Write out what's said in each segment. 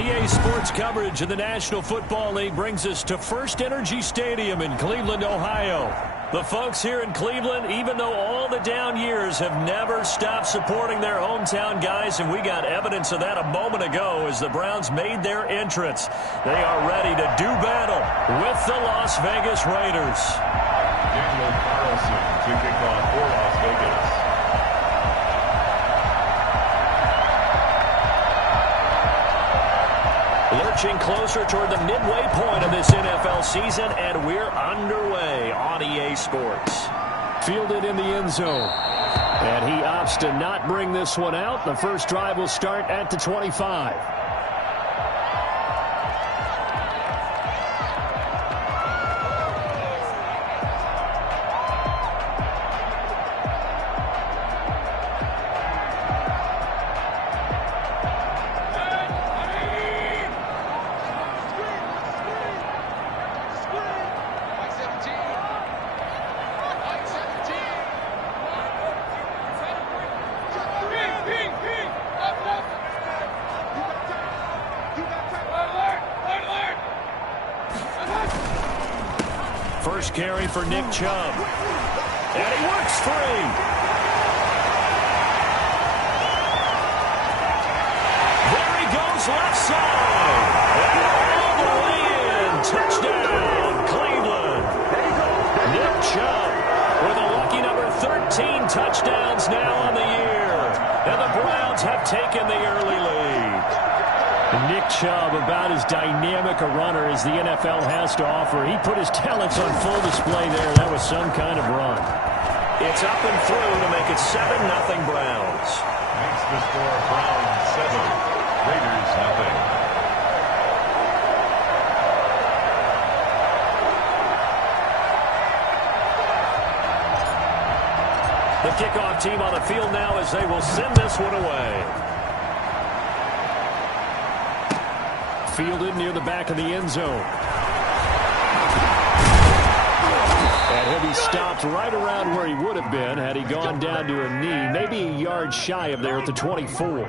EA Sports coverage of the National Football League brings us to First Energy Stadium in Cleveland, Ohio. The folks here in Cleveland, even though all the down years, have never stopped supporting their hometown guys, and we got evidence of that a moment ago as the Browns made their entrance. They are ready to do battle with the Las Vegas Raiders. Daniel Carlson to kick off for Las Vegas. Lurching closer toward the midway point of this NFL season, and we're underway on EA Sports. Fielded in the end zone. And he opts to not bring this one out. The first drive will start at the 25. First carry for Nick Chubb. And he works free. There he goes left side. And all the way in. Touchdown, Cleveland. Nick Chubb with a lucky number 13 touchdowns now on the year. And the Browns have taken the early lead. Nick Chubb, about as dynamic a runner as the NFL has to offer. He put his talents on full display there. That was some kind of run. It's up and through to make it 7-0 Browns. Makes the score Browns 7, Raiders nothing. The kickoff team on the field now as they will send this one away. Fielded near the back of the end zone. And he'll be stopped right around where he would have been had he gone down to a knee, maybe a yard shy of there at the 24.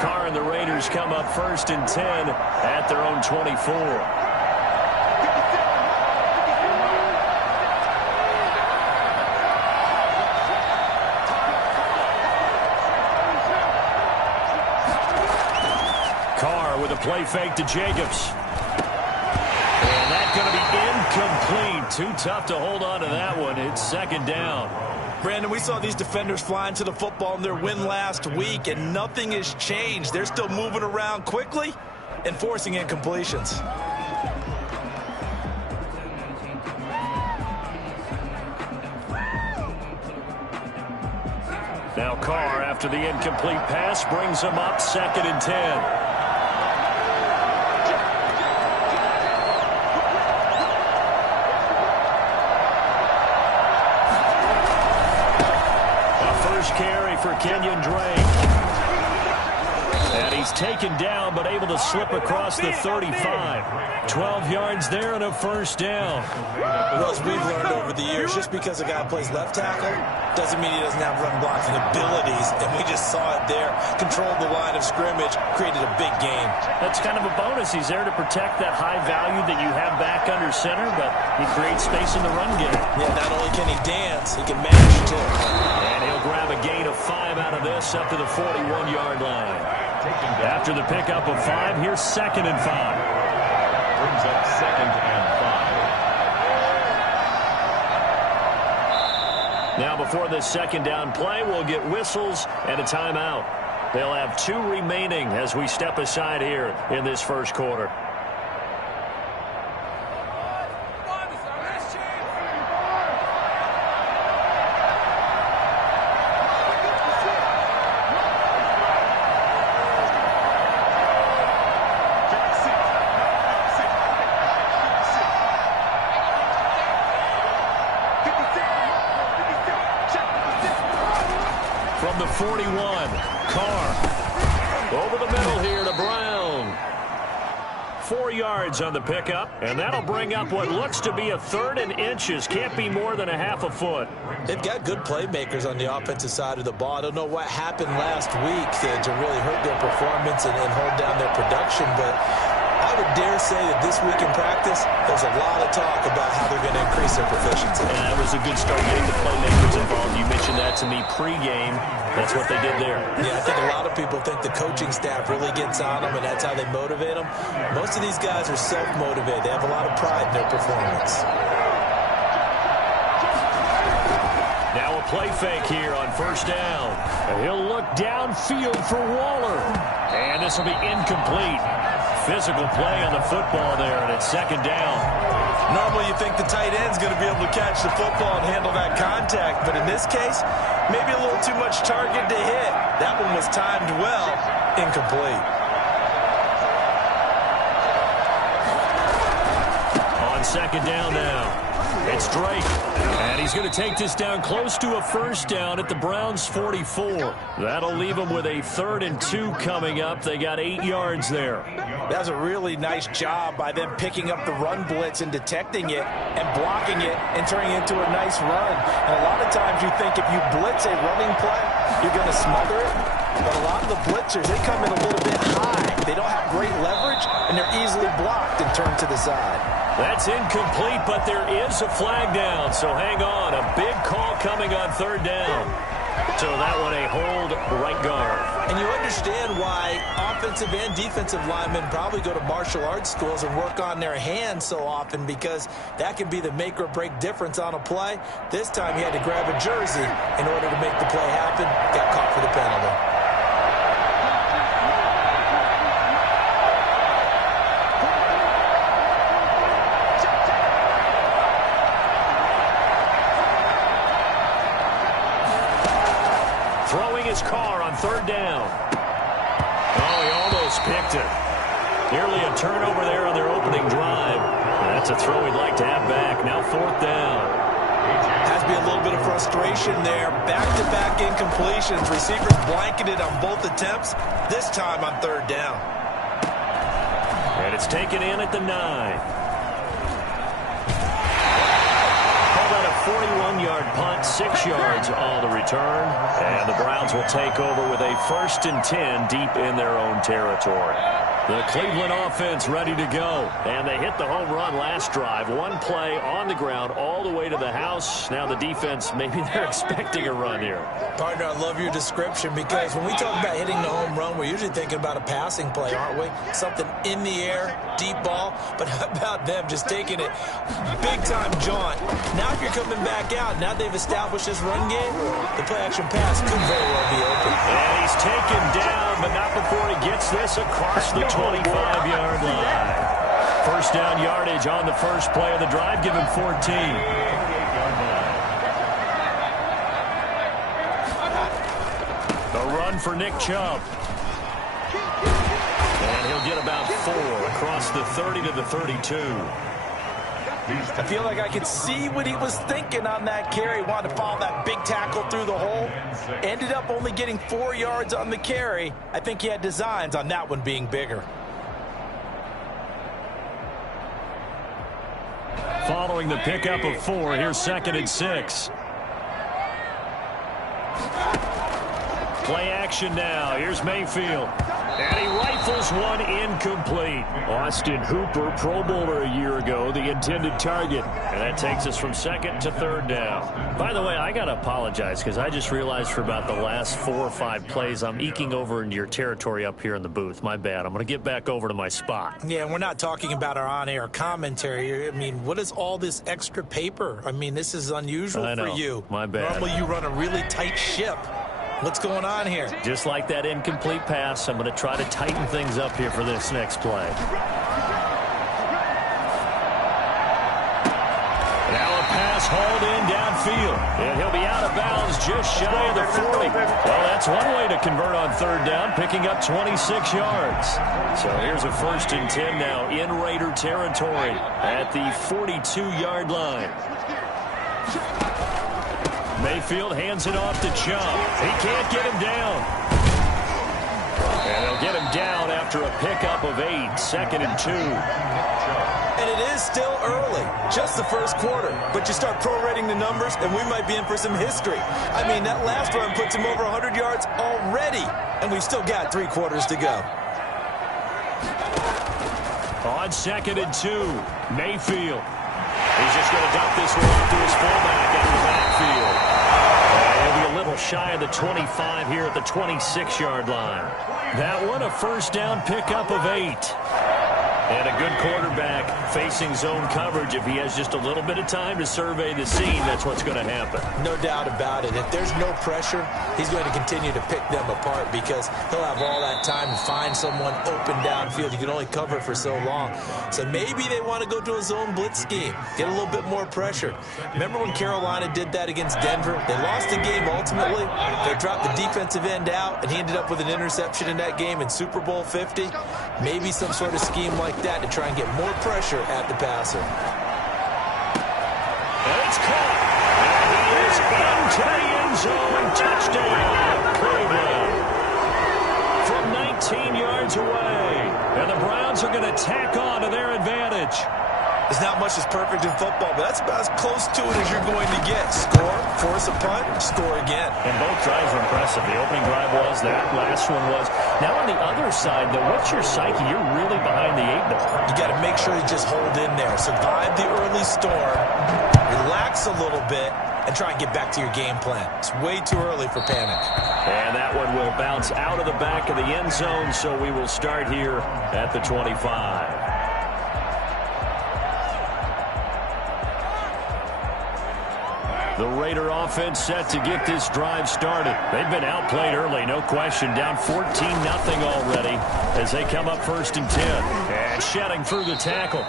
Carr and the Raiders come up 1st and 10 at their own 24. With a play fake to Jacobs. And that's going to be incomplete. Too tough to hold on to that one. It's 2nd down. Brandon, we saw these defenders flying to the football in their win last week, and nothing has changed. They're still moving around quickly and forcing incompletions. Now Carr, after the incomplete pass, brings him up 2nd and 10. Carry for Kenyon Drake. And he's taken down but able to slip across the 35. 12 yards there and a 1st down. Well, as we've learned over the years, just because a guy plays left tackle doesn't mean he doesn't have run blocking abilities, and we just saw it there. Controlled the line of scrimmage, created a big gain. That's kind of a bonus. He's there to protect that high value that you have back under center, but he creates space in the run game. Yeah, not only can he dance, he can manage too. And he'll grab a gain of 5 out of this up to the 41-yard line. After the pickup of 5, here's 2nd and 5. Brings up 2nd and 5. Now before this 2nd down play, we'll get whistles and a timeout. They'll have 2 remaining as we step aside here in this 1st quarter. From the 41, Carr. Over the middle here to Brown. 4 yards on the pickup, and that'll bring up what looks to be a 3rd and inches. Can't be more than a half a foot. They've got good playmakers on the offensive side of the ball. I don't know what happened last week to really hurt their performance and hold down their production, but I would dare say that this week in practice, there's a lot of talk about how they're going to increase their proficiency. And that was a good start getting the playmakers involved. You mentioned that to me pregame. That's what they did there. Yeah, I think a lot of people think the coaching staff really gets on them, and that's how they motivate them. Most of these guys are self-motivated. They have a lot of pride in their performance. Now a play fake here on 1st down. He'll look downfield for Waller. And this will be incomplete. Physical play on the football there, and it's 2nd down. Normally you think the tight end's going to be able to catch the football and handle that contact, but in this case, maybe a little too much target to hit. That one was timed well, incomplete. On 2nd down now. It's Drake, and he's going to take this down close to a 1st down at the Browns' 44. That'll leave them with a 3rd and 2 coming up. They got 8 yards there. That's a really nice job by them picking up the run blitz and detecting it and blocking it and turning it into a nice run. And a lot of times you think if you blitz a running play, you're going to smother it. But a lot of the blitzers, they come in a little bit high. They don't have great leverage, and they're easily blocked and turned to the side. That's incomplete, but there is a flag down, so hang on. A big call coming on 3rd down. So that one a hold right guard. And you understand why offensive and defensive linemen probably go to martial arts schools and work on their hands so often, because that can be the make or break difference on a play. This time he had to grab a jersey in order to make the play happen. Got caught for the penalty. Throwing his car on 3rd down. Oh, he almost picked it. Nearly a turnover there on their opening drive. That's a throw he'd like to have back. Now 4th down. Has to be a little bit of frustration there. Back-to-back incompletions. Receivers blanketed on both attempts, this time on 3rd down. And it's taken in at the 9. 41-yard punt, 6 yards on the return. And the Browns will take over with a 1st and 10 deep in their own territory. The Cleveland offense ready to go. And they hit the home run last drive. One play on the ground all the way to the house. Now the defense, maybe they're expecting a run here. Partner, I love your description, because when we talk about hitting the home run, we're usually thinking about a passing play, aren't we? Something in the air, deep ball. But how about them just taking it big-time jaunt? Now if you're coming back out, now they've established this run game, the play-action pass could very well be open. And he's taken down, but not before he gets this across the 25-yard line. 1st down yardage on the first play of the drive. Give him 14. The run for Nick Chubb. And he'll get about 4 across the 30 to the 32. I feel like I could see what he was thinking on that carry. Wanted to follow that big tackle through the hole. Ended up only getting 4 yards on the carry. I think he had designs on that one being bigger. Following the pickup of 4, here's 2nd and 6. Play action now. Here's Mayfield. And he rifles one incomplete. Austin Hooper, Pro Bowler a year ago, the intended target. And that takes us from 2nd to 3rd down. By the way, I got to apologize, because I just realized for about the last 4 or 5 plays, I'm eking over into your territory up here in the booth. My bad. I'm going to get back over to my spot. Yeah, and we're not talking about our on-air commentary. I mean, what is all this extra paper? I mean, this is unusual for you. My bad. Normally you run a really tight ship. What's going on here? Just like that incomplete pass, I'm going to try to tighten things up here for this next play. Now a pass hauled in downfield. And he'll be out of bounds just shy of the 40. Well, that's one way to convert on 3rd down, picking up 26 yards. So here's a 1st and 10 now in Raider territory at the 42-yard line. Mayfield hands it off to Chubb. He can't get him down. And they'll get him down after a pickup of 8, 2nd and 2. And it is still early, just the first quarter. But you start prorating the numbers, and we might be in for some history. I mean, that last run puts him over 100 yards already, and we've still got 3 quarters to go. On 2nd and 2, Mayfield. He's just going to dump this one off to his fullback out of the backfield. He'll be a little shy of the 25 here at the 26-yard line. That one, a first down pickup of 8. And a good quarterback facing zone coverage. If he has just a little bit of time to survey the scene, that's what's going to happen. No doubt about it. If there's no pressure, he's going to continue to pick them apart because he'll have all that time to find someone open downfield. You can only cover for so long. So maybe they want to go to a zone blitz scheme, get a little bit more pressure. Remember when Carolina did that against Denver? They lost the game ultimately. They dropped the defensive end out, and he ended up with an interception in that game in Super Bowl 50. Maybe some sort of scheme like that to try and get more pressure at the passer. And it's caught. And he is into the end zone. Touchdown, Cleveland. From 19 yards away. And the Browns are going to tack on to their advantage. There's not much that's perfect in football, but that's about as close to it as you're going to get. Score, force a punt, score again. And both drives were impressive. The opening drive was, that last one was. Now on the other side, though, what's your psyche? You're really behind the 8 ball. You got to make sure you just hold in there. Survive the early storm, relax a little bit, and try and get back to your game plan. It's way too early for panic. And that one will bounce out of the back of the end zone, so we will start here at the 25. The Raider offense set to get this drive started. They've been outplayed early, no question. Down 14-0 already as they come up 1st and 10. And shedding through the tackle.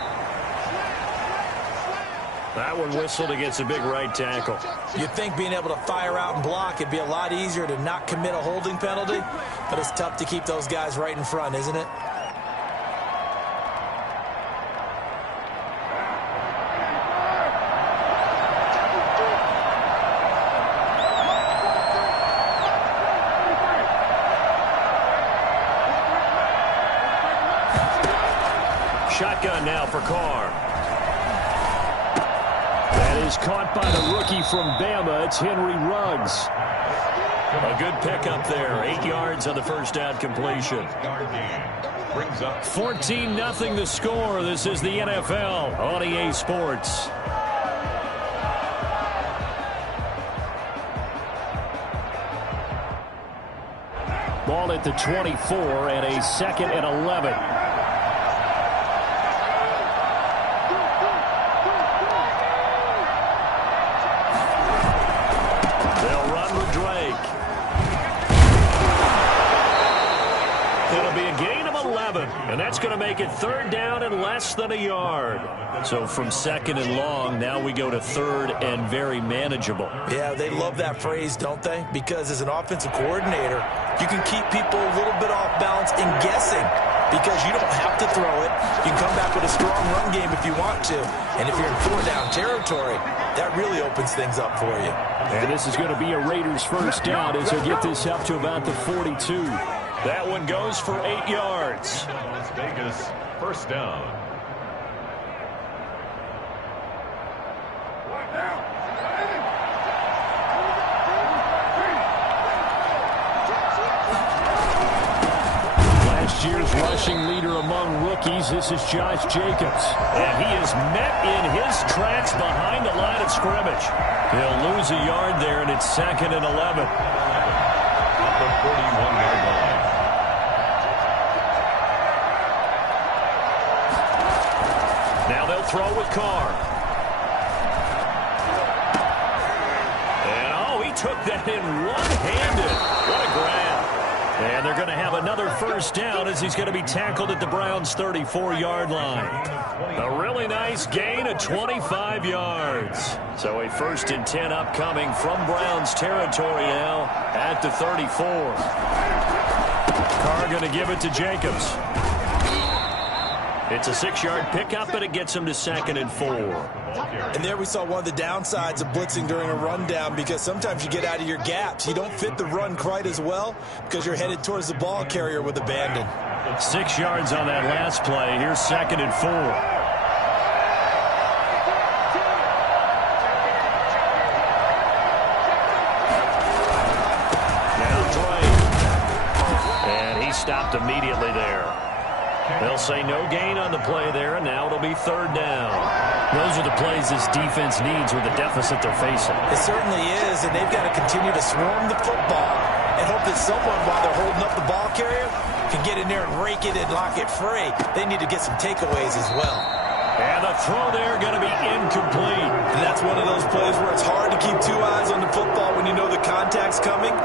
That one whistled against a big right tackle. You'd think being able to fire out and block, it'd be a lot easier to not commit a holding penalty. But it's tough to keep those guys right in front, isn't it? Shotgun now for Carr. That is caught by the rookie from Bama. It's Henry Ruggs. A good pickup there. 8 yards on the first down completion. 14-0 the score. This is the NFL on EA Sports. Ball at the 24 and a 2nd and 11. And that's going to make it 3rd down and less than a yard. So from 2nd and long, now we go to 3rd and very manageable. Yeah, they love that phrase, don't they? Because as an offensive coordinator, you can keep people a little bit off balance and guessing because you don't have to throw it. You can come back with a strong run game if you want to. And if you're in 4-down territory, that really opens things up for you. And this is going to be a Raiders first down as they get this up to about the 42. That one goes for 8 yards. Las Vegas, first down. Last year's rushing leader among rookies, this is Josh Jacobs. And he is met in his tracks behind the line of scrimmage. He'll lose a yard there, and it's 2nd and 11. At the 41-yard line. Now they'll throw with Carr. And, oh, he took that in one-handed. What a grab. And they're going to have another first down as he's going to be tackled at the Browns' 34-yard line. A really nice gain of 25 yards. So a 1st and 10 upcoming from Browns territory now at the 34. Carr going to give it to Jacobs. It's a 6-yard pickup, and it gets them to 2nd and 4. And there we saw one of the downsides of blitzing during a rundown, because sometimes you get out of your gaps. You don't fit the run quite as well because you're headed towards the ball carrier with abandon. 6 yards on that last play. Here's 2nd and 4. Stopped immediately there. They'll say no gain on the play there, and now it'll be 3rd down. Those are the plays this defense needs with the deficit they're facing. It certainly is, and they've got to continue to swarm the football and hope that someone, while they're holding up the ball carrier, can get in there and rake it and lock it free. They need to get some takeaways as well. And the throw there going to be incomplete. And that's one of those plays where it's hard to keep 2 eyes on the football when you know the contact's coming,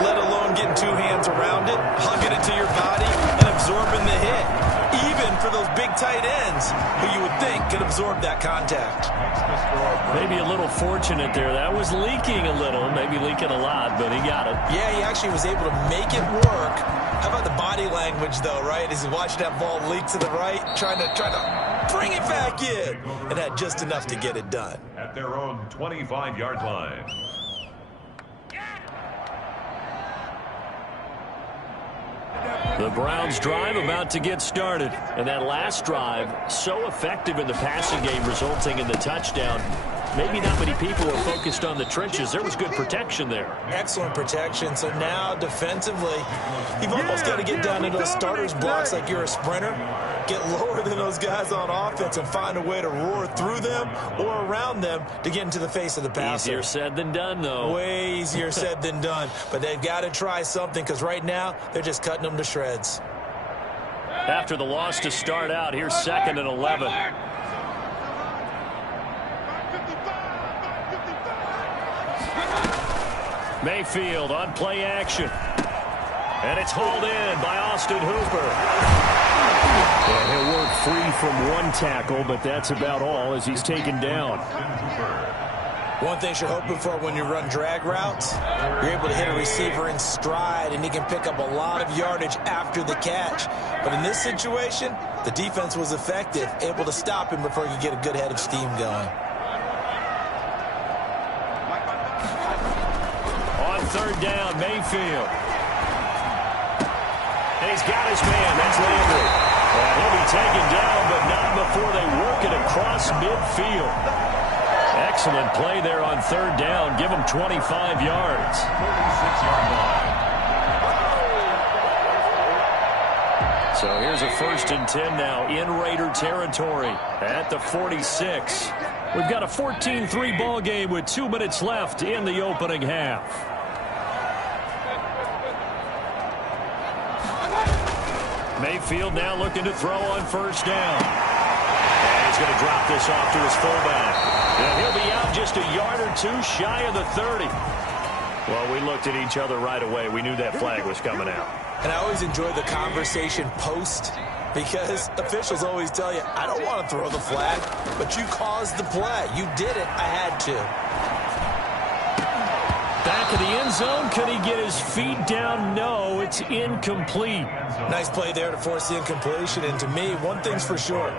let alone getting 2 hands around it, hugging it to your body, and absorbing the hit. Even for those big tight ends who you would think could absorb that contact. Maybe a little fortunate there. That was leaking a little, maybe leaking a lot, but he got it. Yeah, he actually was able to make it work. How about the body language, though, right? As he watched that ball leak to the right, trying to bring it back in, and had just enough to get it done. At their own 25-yard line. The Browns drive about to get started. And that last drive, so effective in the passing game, resulting in the touchdown. Maybe not many people were focused on the trenches. There was good protection there. Excellent protection. So now defensively, you've almost got to get down to those starters blocks like you're a sprinter. Get lower than those guys on offense and find a way to roar through them or around them to get into the face of the passer. Easier said than done, though. Way easier said than done. But they've got to try something, because right now they're just cutting them to shreds. After the loss to start out, here's 2nd and 11. Mayfield on play action. And it's hauled in by Austin Hooper. And he'll work free from one tackle, but that's about all as he's taken down. One thing you're hoping for when you run drag routes, you're able to hit a receiver in stride, and he can pick up a lot of yardage after the catch. But in this situation, the defense was effective, able to stop him before he could get a good head of steam going. On 3rd down, Mayfield. And he's got his man. That's Landry. And he'll be taken down, but not before they work it across midfield. Excellent play there on 3rd down. Give him 25 yards. 46-yard line. So here's a 1st and 10 now in Raider territory at the 46. We've got a 14-3 ball game with 2 minutes left in the opening half. Mayfield now looking to throw on 1st down. And he's going to drop this off to his fullback. And he'll be out just a yard or 2 shy of the 30. Well, we looked at each other right away. We knew that flag was coming out. And I always enjoy the conversation post, because officials always tell you, I don't want to throw the flag, but you caused the play. You did it. I had to. Back of the end zone. Could he get his feet down? No, it's incomplete. Nice play there to force the incompletion. And to me, one thing's for sure.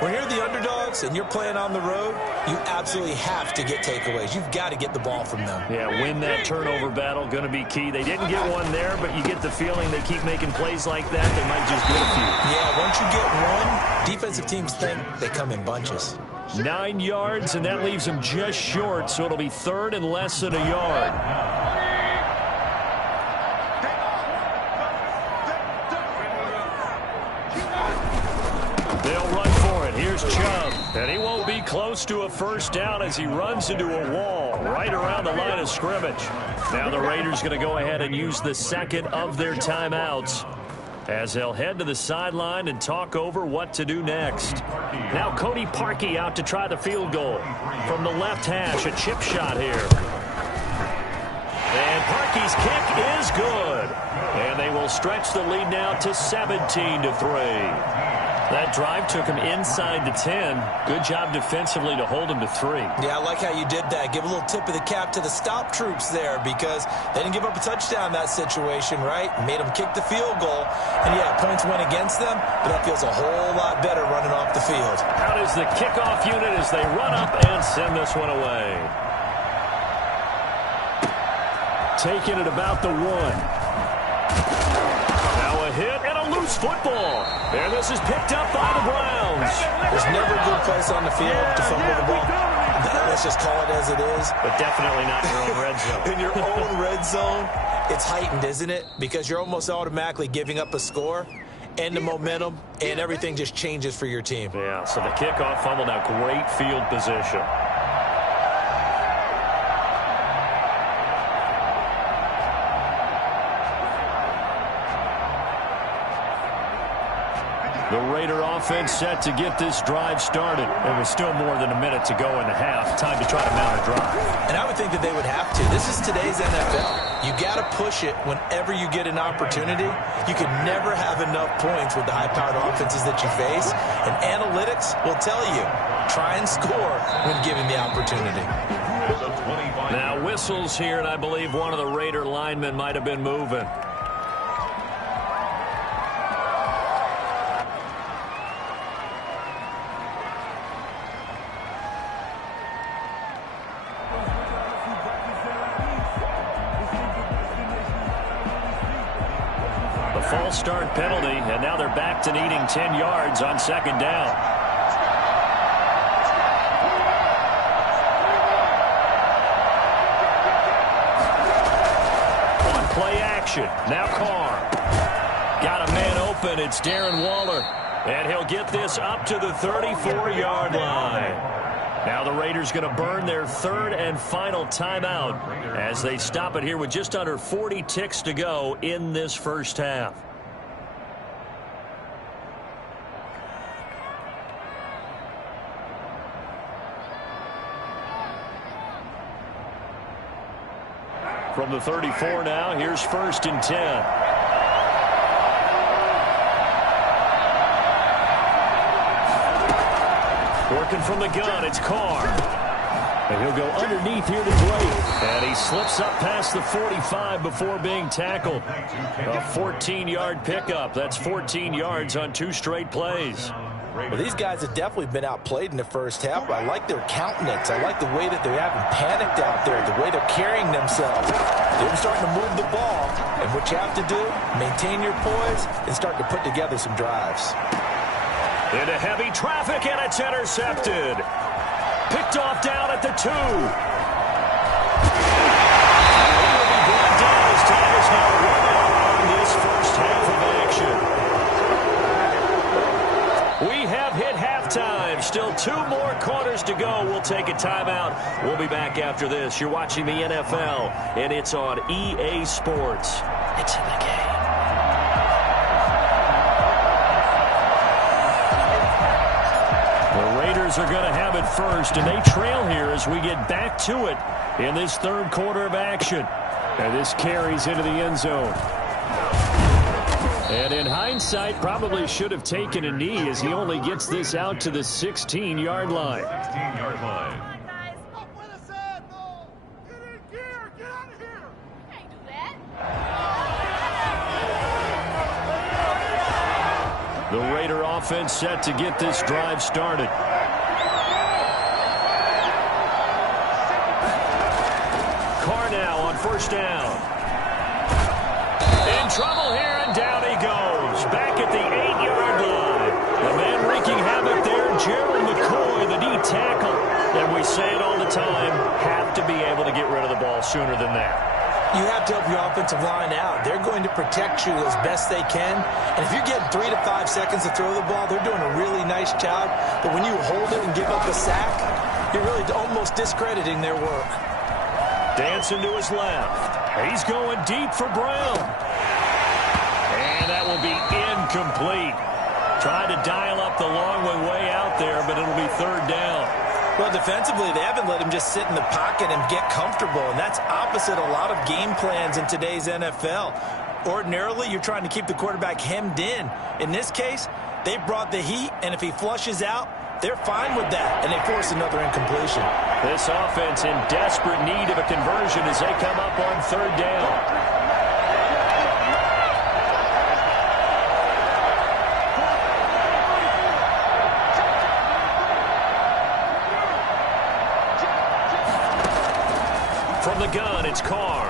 When you're the underdogs and you're playing on the road, you absolutely have to get takeaways. You've got to get the ball from them. Yeah, win that turnover battle, going to be key. They didn't get one there, but you get the feeling they keep making plays like that, they might just get a few. Yeah, once you get one, defensive teams think they come in bunches. 9 yards, and that leaves them just short, so it'll be 3rd and less than a yard. And he won't be close to a 1st down as he runs into a wall right around the line of scrimmage. Now the Raiders going to go ahead and use the 2nd of their timeouts as they'll head to the sideline and talk over what to do next. Now Cody Parkey out to try the field goal. From the left hash, a chip shot here. And Parkey's kick is good. And they will stretch the lead now to 17-3. That drive took him inside the 10. Good job defensively to hold him to 3. Yeah, I like how you did that. Give a little tip of the cap to the stop troops there because they didn't give up a touchdown in that situation, right? Made them kick the field goal. And, yeah, points went against them, but that feels a whole lot better running off the field. Out is the kickoff unit as they run up and send this one away. Taking it about the 1. Hit and a loose football. And this is picked up by the Browns. There's never a good place on the field to fumble the ball. Let's just call it as it is. But definitely not in your own red zone. In your own red zone, it's heightened, isn't it? Because you're almost automatically giving up a score and the momentum, and everything just changes for your team. Yeah, so the kickoff fumble, now great field position. The Raider offense set to get this drive started. There was still more than a minute to go in the half. Time to try to mount a drive. And I would think that they would have to. This is today's NFL. You got to push it whenever you get an opportunity. You can never have enough points with the high-powered offenses that you face. And analytics will tell you, try and score when given the opportunity. Now whistles here, and I believe one of the Raider linemen might have been moving. False start penalty, and now they're back to needing 10 yards on second down. On play action, now Carr. Got a man open, it's Darren Waller. And he'll get this up to the 34-yard line. Now the Raiders going to burn their third and final timeout as they stop it here with just under 40 ticks to go in this first half. From the 34 now, here's 1st and 10. Working from the gun, it's Carr. And he'll go underneath here to Drake. And he slips up past the 45 before being tackled. A 14-yard pickup. That's 14 yards on 2 straight plays. Well, these guys have definitely been outplayed in the first half, but I like their countenance. I like the way that they haven't panicked out there, the way they're carrying themselves. They're starting to move the ball, and what you have to do, maintain your poise and start to put together some drives. Into heavy traffic, and it's intercepted. Picked off down at the 2. He will be brought down as time is now running on this first half of action. We have hit halftime. Still 2 more quarters to go. We'll take a timeout. We'll be back after this. You're watching the NFL, and it's on EA Sports. It's in the game. Are going to have it first, and they trail here as we get back to it in this third quarter of action. And this carries into the end zone. And in hindsight, probably should have taken a knee as he only gets this out to the 16-yard line. 16-yard line. The Raider offense set to get this drive started. Carr now on first down. In trouble here, and down he goes. Back at the 8-yard line. The man wreaking havoc there, Gerald McCoy, the D tackle. And we say it all the time, have to be able to get rid of the ball sooner than that. You have to help your offensive line out. They're going to protect you as best they can. And if you're getting 3 to 5 seconds to throw the ball, they're doing a really nice job. But when you hold it and give up a sack, you're really almost discrediting their work. Dancing to his left. He's going deep for Brown. And that will be incomplete. Tried to dial up the long way out there, but it'll be third down. Well, defensively, they haven't let him just sit in the pocket and get comfortable, and that's opposite a lot of game plans in today's NFL. Ordinarily, you're trying to keep the quarterback hemmed in. In this case, They brought the heat, and if he flushes out, they're fine with that, and they force another incompletion. This offense in desperate need of a conversion as they come up on third down. From the gun, it's Carr.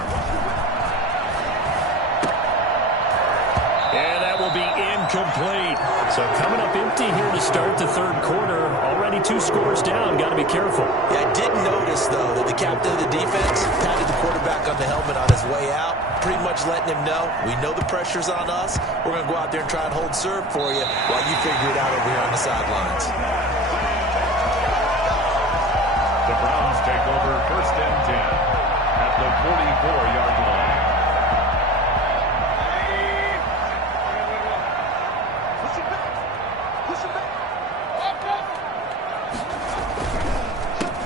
And that will be incomplete. So coming up empty here to start the third quarter. Already 2 scores down. Got to be careful. Yeah, I did notice, though, that the captain of the defense patted the quarterback on the helmet on his way out, pretty much letting him know, we know the pressure's on us. We're going to go out there and try and hold serve for you while you figure it out over here on the sidelines. The Browns take over first and 10 at the 44-yard line.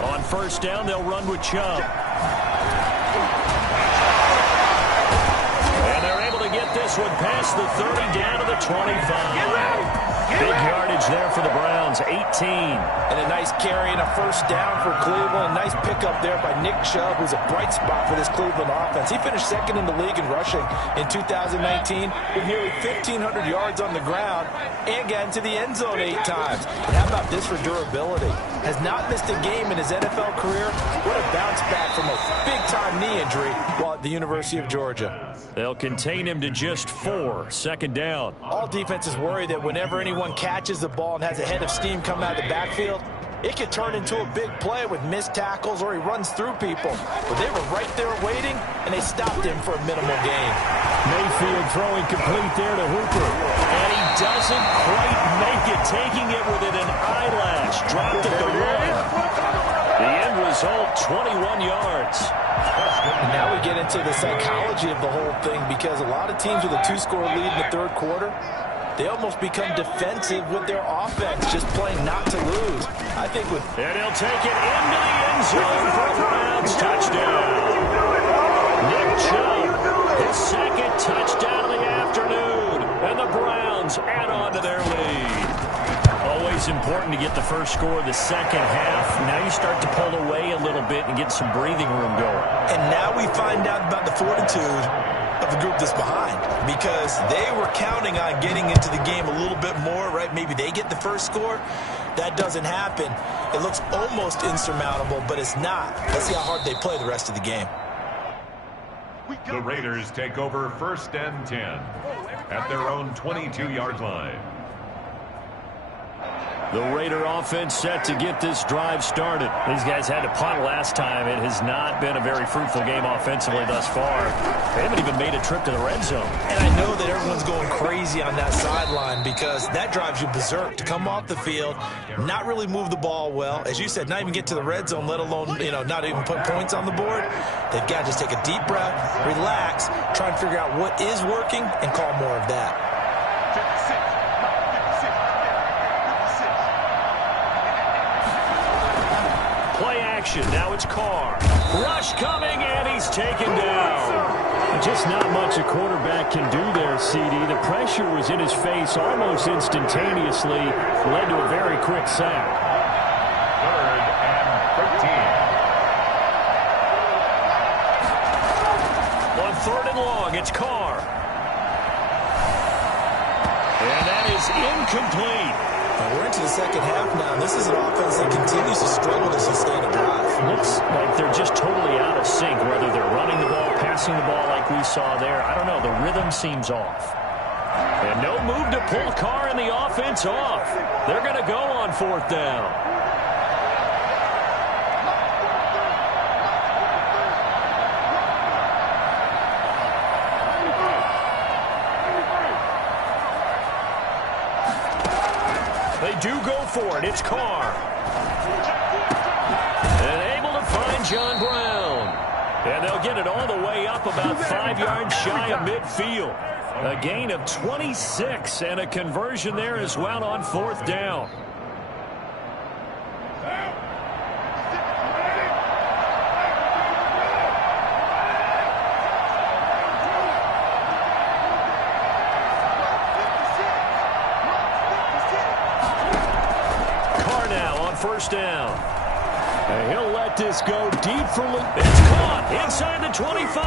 On first down, they'll run with Chubb. And they're able to get this one past the 30 down to the 25. Big yardage there for the Browns, 18. And a nice carry and a first down for Cleveland. A nice pickup there by Nick Chubb, who's a bright spot for this Cleveland offense. He finished second in the league in rushing in 2019 with nearly 1,500 yards on the ground and got into the end zone 8 times. And how about this for durability? Has not missed a game in his NFL career. What a bounce back from a big-time knee injury while at the University of Georgia. They'll contain him to just 4, second down. All defenses worry that whenever anyone catches the ball and has a head of steam coming out of the backfield, it could turn into a big play with missed tackles or he runs through people. But they were right there waiting, and they stopped him for a minimal gain. Mayfield throwing complete there to Hooper. And he doesn't quite make it, taking it within an eyelash. Dropped at the run. The end result, 21 yards. And now we get into the psychology of the whole thing, because a lot of teams with a 2-score lead in the third quarter, they almost become defensive with their offense, just playing not to lose. I think with... And he'll take it into the end zone for a Browns touchdown. Nick Chubb, his second touchdown of the afternoon. And the Browns add on to their lead. Always important to get the first score of the second half. Now you start to pull away a little bit and get some breathing room going. And now we find out about the fortitude of the group that's behind, because they were counting on getting into the game a little bit more, right? Maybe they get the first score. That doesn't happen. It looks almost insurmountable, but it's not. Let's see how hard they play the rest of the game. The Raiders take over first and 10 at their own 22-yard line. The Raider offense set to get this drive started. These guys had to punt last time. It has not been a very fruitful game offensively thus far. They haven't even made a trip to the red zone. And I know that everyone's going crazy on that sideline, because that drives you berserk to come off the field, not really move the ball well. As you said, not even get to the red zone, let alone, not even put points on the board. They've got to just take a deep breath, relax, try and figure out what is working, and call more of that. Now it's Carr. Rush coming, and he's taken down. Just not much a quarterback can do there, CD. The pressure was in his face almost instantaneously. Led to a very quick sack. 3rd and 13. On 3rd and long, it's Carr. And that is incomplete. We're into the second half now. This is an offense that continues to struggle to sustain a drive. Looks like they're just totally out of sync, whether they're running the ball, passing the ball like we saw there. I don't know. The rhythm seems off. And no move to pull Carr and the offense off. They're going to go on 4th down. They do go for it. It's Carr. And able to find John Brown. And they'll get it all the way up about 5 yards shy of midfield. A gain of 26 and a conversion there as well on 4th down. first down. And he'll let this go deep for it's caught inside the 25.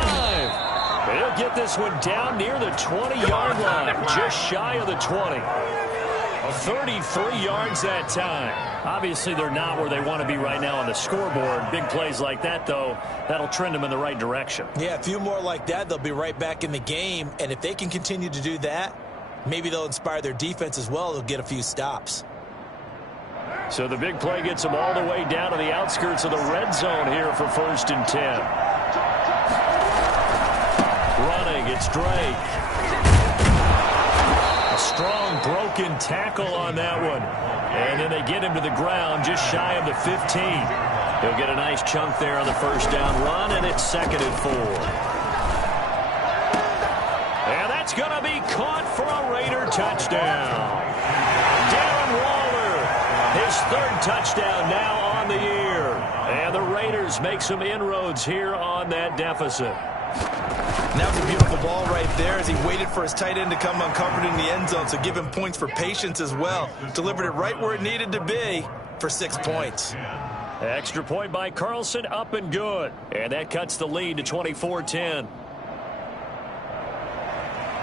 He'll get this one down near the 20-yard line, just shy of the 20. 33 yards that time. Obviously, they're not where they want to be right now on the scoreboard. Big plays like that, though, that'll trend them in the right direction. Yeah, a few more like that, they'll be right back in the game. And if they can continue to do that, maybe they'll inspire their defense as well. They'll get a few stops. So the big play gets them all the way down to the outskirts of the red zone here for 1st and 10. Running, it's Drake. A strong broken tackle on that one. And then they get him to the ground just shy of the 15. He'll get a nice chunk there on the first down run, and it's 2nd and 4. And that's going to be caught for a Raider touchdown. Darren Waller, his 3rd touchdown now on the year. And the Raiders make some inroads here on that deficit. And that was a beautiful ball right there as he waited for his tight end to come uncovered in the end zone, so give him points for patience as well. Delivered it right where it needed to be for 6 points. Extra point by Carlson, up and good. And that cuts the lead to 24-10.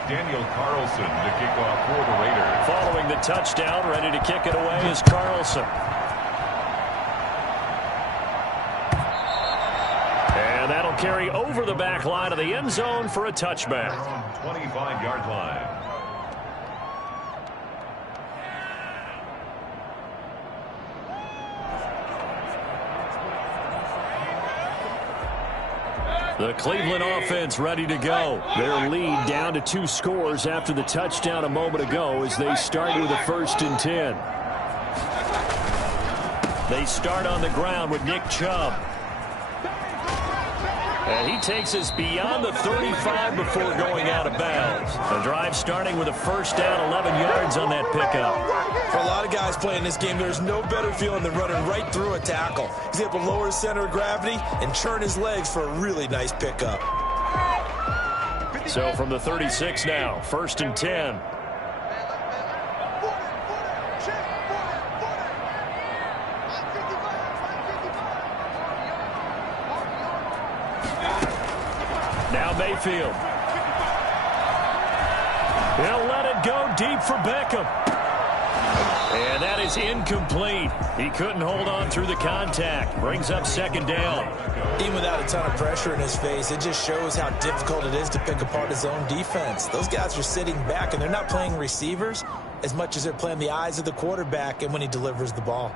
Daniel Carlson to kick off for the Raiders. Following the touchdown, ready to kick it away is Carlson. And that'll carry over the back line of the end zone for a touchback. 25-yard line. The Cleveland offense ready to go. Their lead down to 2 scores after the touchdown a moment ago as they start with a 1st and 10. They start on the ground with Nick Chubb. And he takes us beyond the 35 before going out of bounds. The drive starting with a first down, 11 yards on that pickup. For a lot of guys playing this game, there's no better feeling than running right through a tackle. He's able to lower his center of gravity and churn his legs for a really nice pickup. So from the 36 now, 1st and 10. Now Mayfield. He'll let it go deep for Beckham. And that is incomplete. He couldn't hold on through the contact. Brings up 2nd down. Even without a ton of pressure in his face, it just shows how difficult it is to pick apart his own defense. Those guys are sitting back, and they're not playing receivers as much as they're playing the eyes of the quarterback and when he delivers the ball.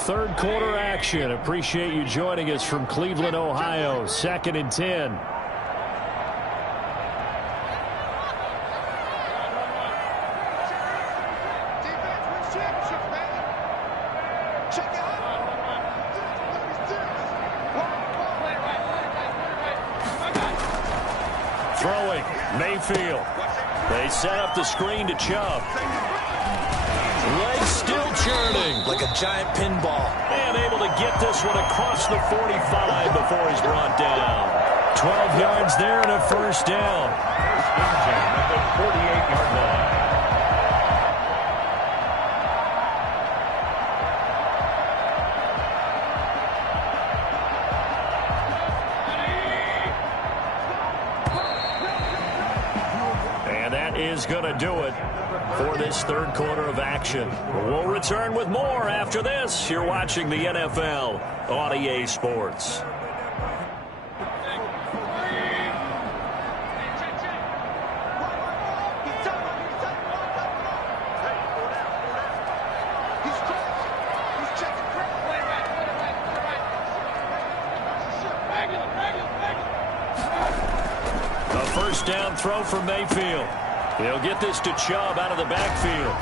3rd quarter action. Appreciate you joining us from Cleveland, Ohio. 2nd and 10. Throwing, Mayfield. They set up the screen to Chubb. Legs still churning. Like a giant pinball. And able to get this one across the 45 before he's brought down. 12 yards there and a first down. 48-yard line. And that is going to do it for this 3rd quarter of action. We'll return with more after this. You're watching the NFL on EA Sports. A first down throw for Mayfield. He'll get this to Chubb out of the backfield.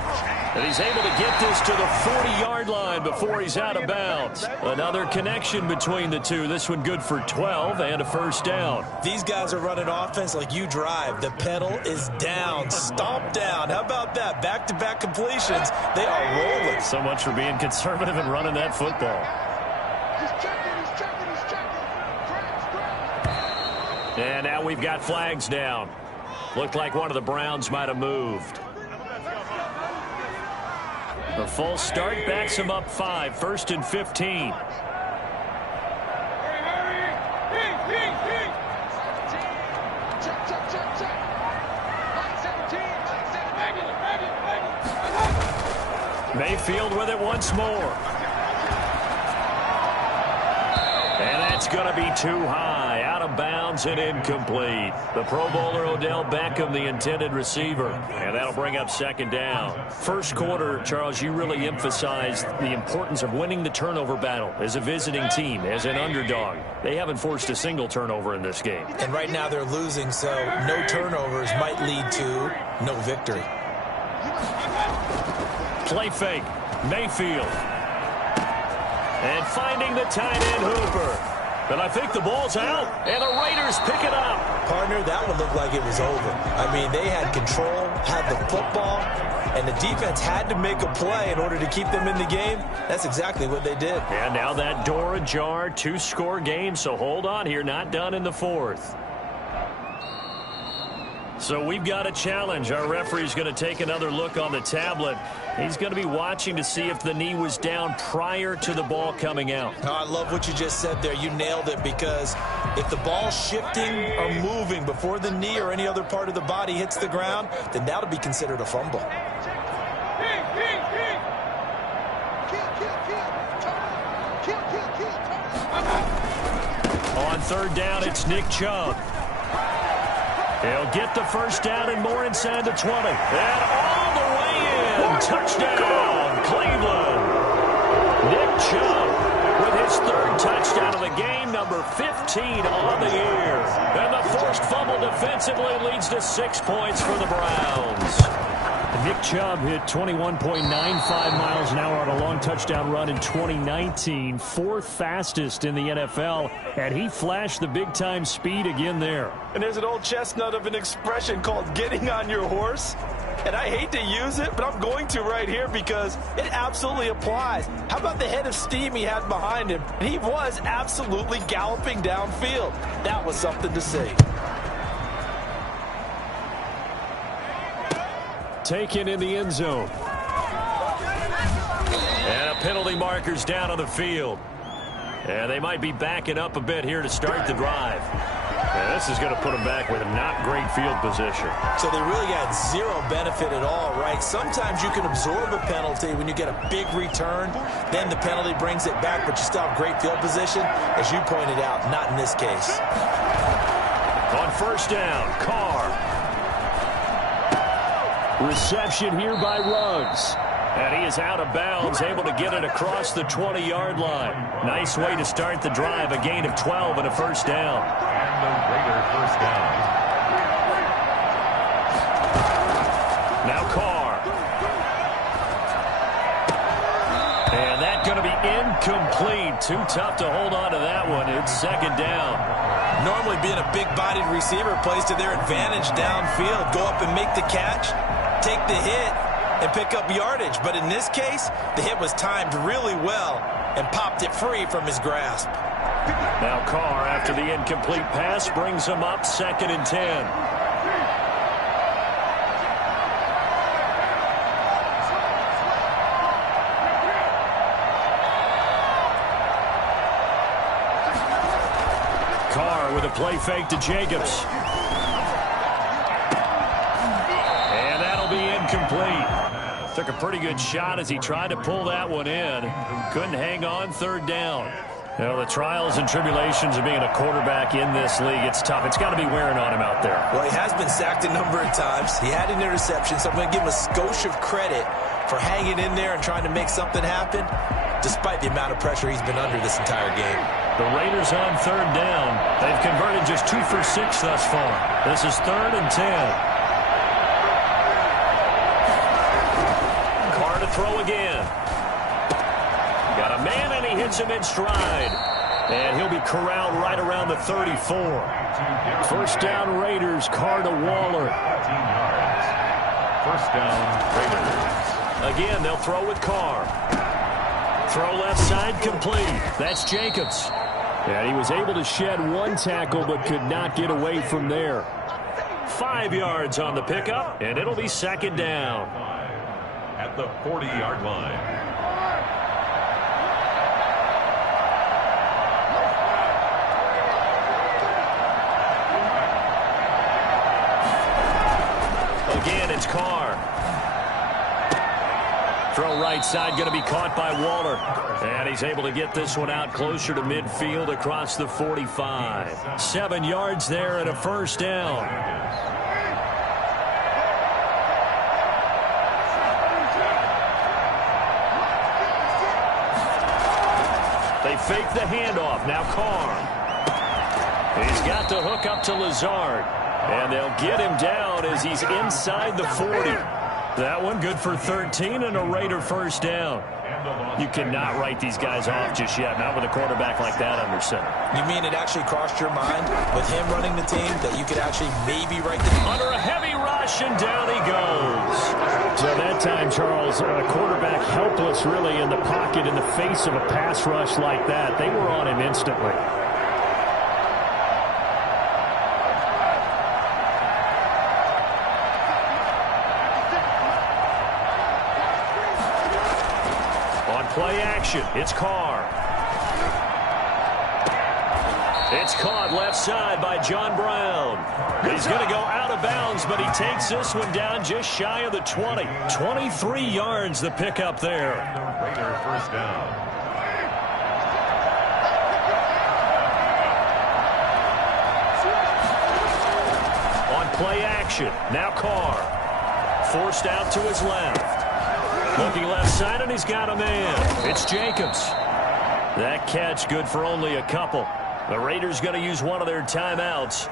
And he's able to get this to the 40-yard line before he's out of bounds. Another connection between the two. This one good for 12 and a first down. These guys are running offense like you drive. The pedal is down, stomp down. How about that? Back-to-back completions. They are rolling. So much for being conservative and running that football. And now we've got flags down. Looked like one of the Browns might have moved. A full start backs him up 5, 1st and 15. Mayfield with it once more. And that's going to be too high, out of bounds and incomplete. The Pro Bowler Odell Beckham, the intended receiver. And that'll bring up 2nd down. First quarter, Charles, you really emphasized the importance of winning the turnover battle as a visiting team, as an underdog. They haven't forced a single turnover in this game. And right now they're losing, so no turnovers might lead to no victory. Play fake, Mayfield. And finding the tight end Hooper. But I think the ball's out, and the Raiders pick it up. Partner, that one looked like it was over. I mean, they had control, had the football, and the defense had to make a play in order to keep them in the game. That's exactly what they did. And now that door ajar, 2-score game, so hold on here, not done in the 4th. So we've got a challenge. Our referee's going to take another look on the tablet. He's going to be watching to see if the knee was down prior to the ball coming out. Oh, I love what you just said there. You nailed it, because if the ball's shifting or moving before the knee or any other part of the body hits the ground, then that'll be considered a fumble. On 3rd down, it's Nick Chubb. He'll get the first down and more inside the 20. And all the way in. Touchdown, Cleveland. Nick Chubb with his 3rd touchdown of the game, number 15 on the year. And the forced fumble defensively leads to 6 points for the Browns. Nick Chubb hit 21.95 miles an hour on a long touchdown run in 2019, 4th fastest in the NFL, and he flashed the big-time speed again there. And there's an old chestnut of an expression called getting on your horse, and I hate to use it, but I'm going to right here because it absolutely applies. How about the head of steam he had behind him? He was absolutely galloping downfield. That was something to see. Taken in the end zone. And a penalty marker's down on the field. And they might be backing up a bit here to start the drive. And this is going to put them back with a not great field position. So they really got zero benefit at all, right? Sometimes you can absorb a penalty when you get a big return. Then the penalty brings it back, but you still have great field position. As you pointed out, not in this case. On 1st down, Carr. Reception here by Ruggs. And he is out of bounds, able to get it across the 20-yard line. Nice way to start the drive, a gain of 12 and a 1st down. And the Raider 1st down. Now Carr. And that's going to be incomplete. Too tough to hold on to that one. It's 2nd down. Normally being a big-bodied receiver plays to their advantage downfield. Go up and make the catch, take the hit, and pick up yardage. But in this case, the hit was timed really well and popped it free from his grasp. Now Carr, after the incomplete pass, brings him up 2nd and 10. Carr with a play fake to Jacobs. And that'll be incomplete. Took a pretty good shot as he tried to pull that one in. Couldn't hang on 3rd down. You know, the trials and tribulations of being a quarterback in this league, it's tough. It's got to be wearing on him out there. Well, he has been sacked a number of times. He had an interception, so I'm going to give him a skosh of credit for hanging in there and trying to make something happen, despite the amount of pressure he's been under this entire game. The Raiders on 3rd down. They've converted just 2 for 6 thus far. This is 3rd and 10. Carr to throw again. Got a man, and he hits him in stride. And he'll be corralled right around the 34. 1st down Raiders, Carr to Waller. 15 yards. 1st down Raiders. Again, they'll throw with Carr. Throw left side complete. That's Jacobs. And he was able to shed one tackle but could not get away from there. 5 yards on the pickup, and it'll be 2nd down. at the 40-yard line. Again, it's Carr. Throw right side, going to be caught by Waller. And he's able to get this one out closer to midfield across the 45. 7 yards there and a first down. They fake the handoff. Now Carr. He's got to hook up to Lazard. And they'll get him down as he's inside the 40. That one good for 13 and a Raider first down. You cannot write these guys off just yet, not with a quarterback like that under center. You mean it actually crossed your mind with him running the team that you could actually maybe write the... Under a heavy rush, and down he goes. So that time, Charles, a quarterback helpless really in the pocket in the face of a pass rush like that. They were on him instantly. Play action. It's Carr. It's caught left side by John Brown. He's going to go out of bounds, but he takes this one down just shy of the 20. 23 yards the pickup there. Raider first down. On play action. Now Carr. Forced out to his left. Looking left side, and he's got a man. It's Jacobs. That catch good for only a couple. The Raiders going to use one of their timeouts.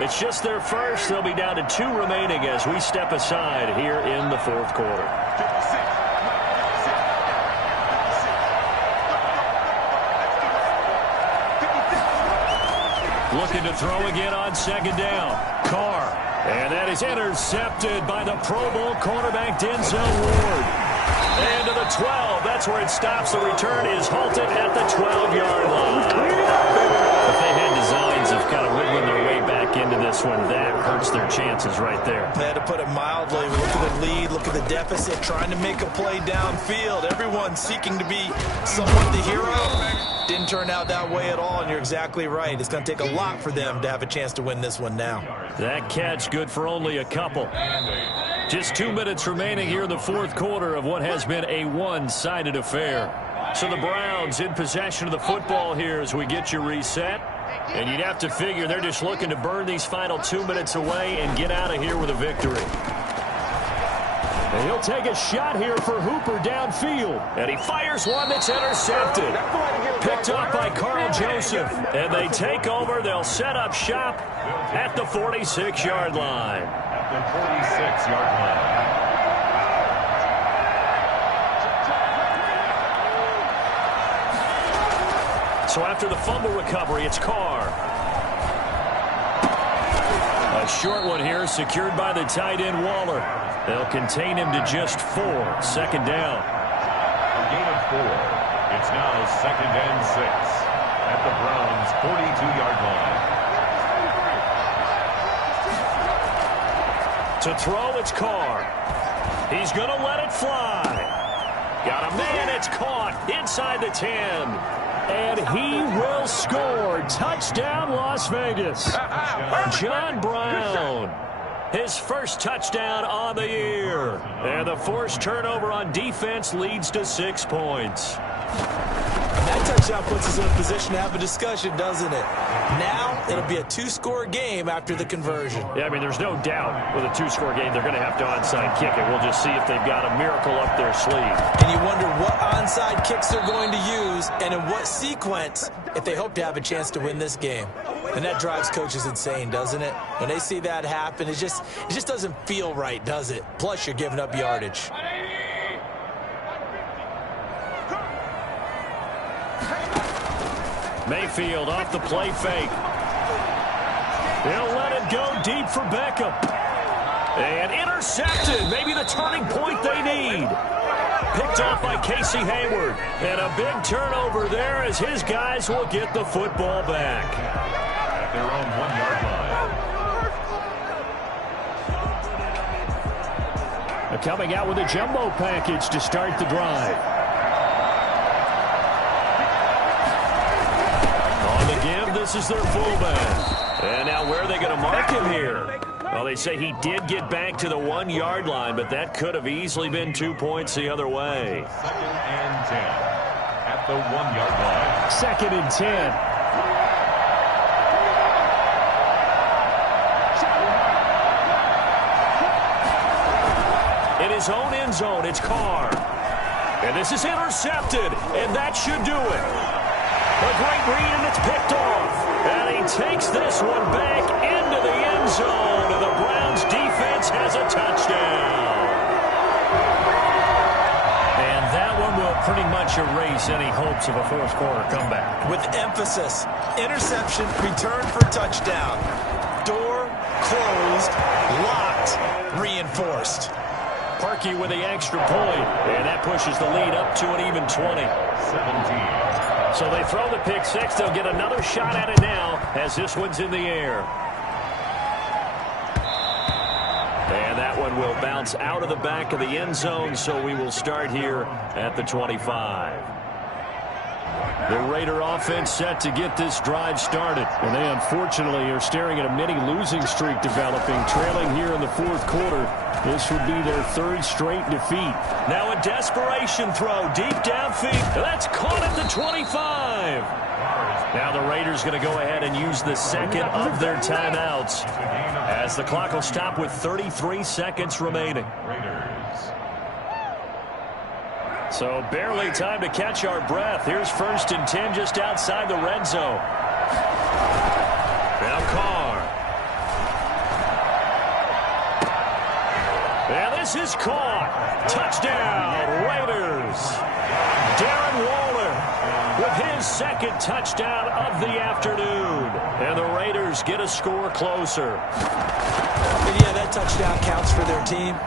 It's just their first. They'll be down to 2 remaining as we step aside here in the fourth quarter. Looking to throw again on second down. Carr. And that is intercepted by the Pro Bowl cornerback Denzel Ward. And to the 12. That's where it stops. The return is halted at the 12-yard line. If they had designs of kind of wiggling their way back into this one, that hurts their chances right there. They had to put it mildly. Look at the lead. Look at the deficit. Trying to make a play downfield. Everyone seeking to be somewhat the hero. Didn't turn out that way at all, and you're exactly right. It's going to take a lot for them to have a chance to win this one now. That catch good for only a couple. Just 2 minutes remaining here in the fourth quarter of what has been a one-sided affair. So the Browns in possession of the football here as we get you reset. And you'd have to figure they're just looking to burn these final 2 minutes away and get out of here with a victory. And he'll take a shot here for Hooper downfield. And he fires one that's intercepted. Picked up by Carl Joseph. And they take over. They'll set up shop at the 46-yard line. At the 46-yard line. So after the fumble recovery, it's Carr. A short one here, secured by the tight end Waller. They'll contain him to just 4. Second down. A gain of 4. It's now second and 6 at the Browns' 42-yard line. To throw, it's Carr. He's going to let it fly. Got a man, it's caught inside the 10. And he will score. Touchdown, Las Vegas. John Brown. His first touchdown on the year. And the forced turnover on defense leads to 6 points. That touchdown puts us in a position to have a discussion, doesn't it? Now it'll be a 2-score game after the conversion. Yeah, I mean, there's no doubt with a 2-score game they're going to have to onside kick it. We'll just see if they've got a miracle up their sleeve. And you wonder what onside kicks they're going to use and in what sequence if they hope to have a chance to win this game. And that drives coaches insane, doesn't it? When they see that happen, it just doesn't feel right, does it? Plus, you're giving up yardage. Mayfield off the play fake. He'll let it go deep for Beckham. And intercepted. Maybe the turning point they need. Picked off by Casey Hayward. And a big turnover there as his guys will get the football back. At their own 1-yard line. Coming out with a jumbo package to start the drive. On the give, this is their fullback. And now where are they going to mark him here? Well, they say he did get back to the 1-yard line, but that could have easily been 2 points the other way. 2nd and 10 at the 1-yard line. 2nd and 10. His own end zone, it's Carr. And this is intercepted, and that should do it. A great read, and it's picked off. And he takes this one back into the end zone, and the Browns defense has a touchdown. And that one will pretty much erase any hopes of a fourth quarter comeback. With emphasis, interception, return for touchdown. Door closed, locked, reinforced. Parkey with the extra point, and that pushes the lead up to an even 20. 17. So they throw the pick six. They'll get another shot at it now as this one's in the air. And that one will bounce out of the back of the end zone, so we will start here at the 25. The Raider offense set to get this drive started. And they unfortunately are staring at a mini losing streak developing, trailing here in the fourth quarter. This would be their 3rd straight defeat. Now a desperation throw deep downfield. That's caught at the 25. Now the Raiders going to go ahead and use the second of their timeouts as the clock will stop with 33 seconds remaining. So barely time to catch our breath. Here's 1st and 10 just outside the red zone. Now Carr. And this is caught. Touchdown, Raiders. Darren Waller with his 2nd touchdown of the afternoon. And the Raiders get a score closer. Yeah, that touchdown counts for their team.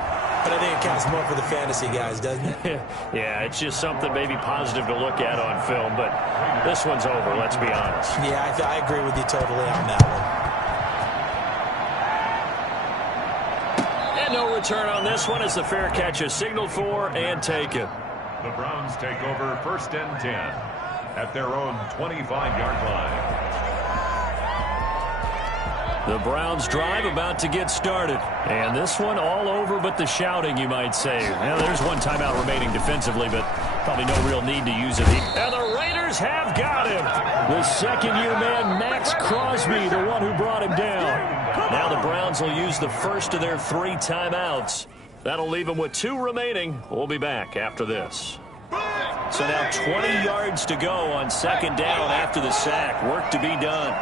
But I think it counts more for the fantasy guys, doesn't it? Yeah, it's just something maybe positive to look at on film, but this one's over, let's be honest. Yeah, I agree with you totally on that one. And no return on this one as the fair catch is signaled for and taken. The Browns take over 1st and 10 at their own 25-yard line. The Browns drive about to get started. And this one all over but the shouting, you might say. Now, there's one timeout remaining defensively, but probably no real need to use it. And the Raiders have got him. The 2nd-year man, Max Crosby, the one who brought him down. Now the Browns will use the first of their 3 timeouts. That'll leave them with 2 remaining. We'll be back after this. So now 20 yards to go on 2nd down after the sack. Work to be done.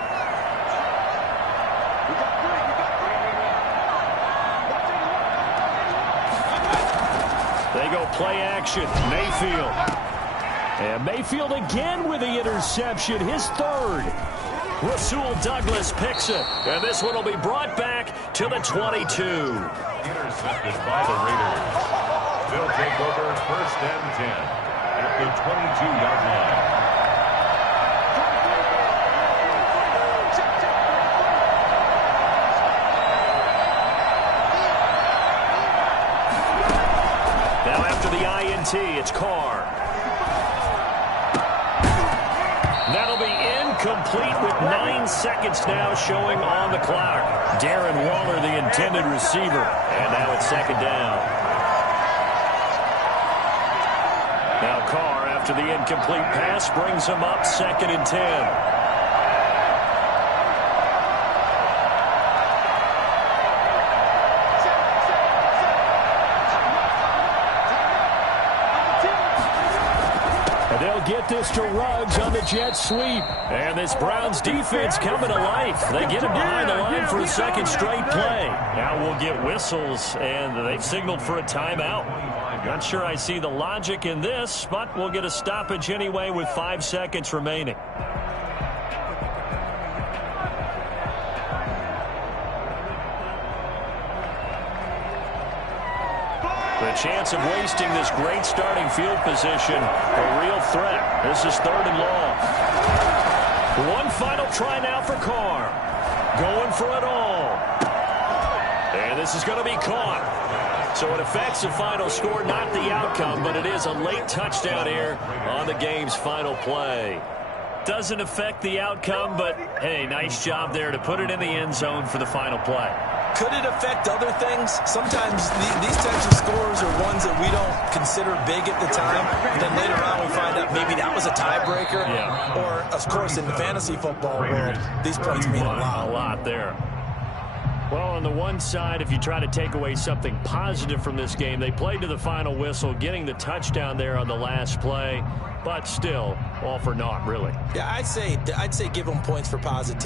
They go play action. Mayfield. And Mayfield again with the interception, his 3rd. Rasul Douglas picks it. And this one will be brought back to the 22. Intercepted by the Raiders. They'll take over 1st and 10 at the 22-yard line. Now after the INT, it's Carr. That'll be incomplete with 9 seconds now showing on the clock. Darren Waller, the intended receiver. And now it's 2nd down. Now Carr, after the incomplete pass, brings him up 2nd and 10. They'll get this to Ruggs on the jet sweep. And this Browns defense coming to life. They get him behind the line for a 2nd straight play. Now we'll get whistles, and they've signaled for a timeout. Not sure I see the logic in this, but we'll get a stoppage anyway with 5 seconds remaining. The chance of wasting this great starting field position, a real threat. This is 3rd and long. One final try now for Carr. Going for it all. And this is going to be caught. So it affects the final score, not the outcome, but it is a late touchdown here on the game's final play. Doesn't affect the outcome, but, hey, nice job there to put it in the end zone for the final play. Could it affect other things? Sometimes these types of scores are ones that we don't consider big at the time. And then later on we find out maybe that was a tiebreaker. Yeah. Or, of course, in the fantasy football world, these points mean a lot. A lot there. Well, on the one side, if you try to take away something positive from this game, they played to the final whistle, getting the touchdown there on the last play. But still, all for naught, really. Yeah, I'd say give them points for positive.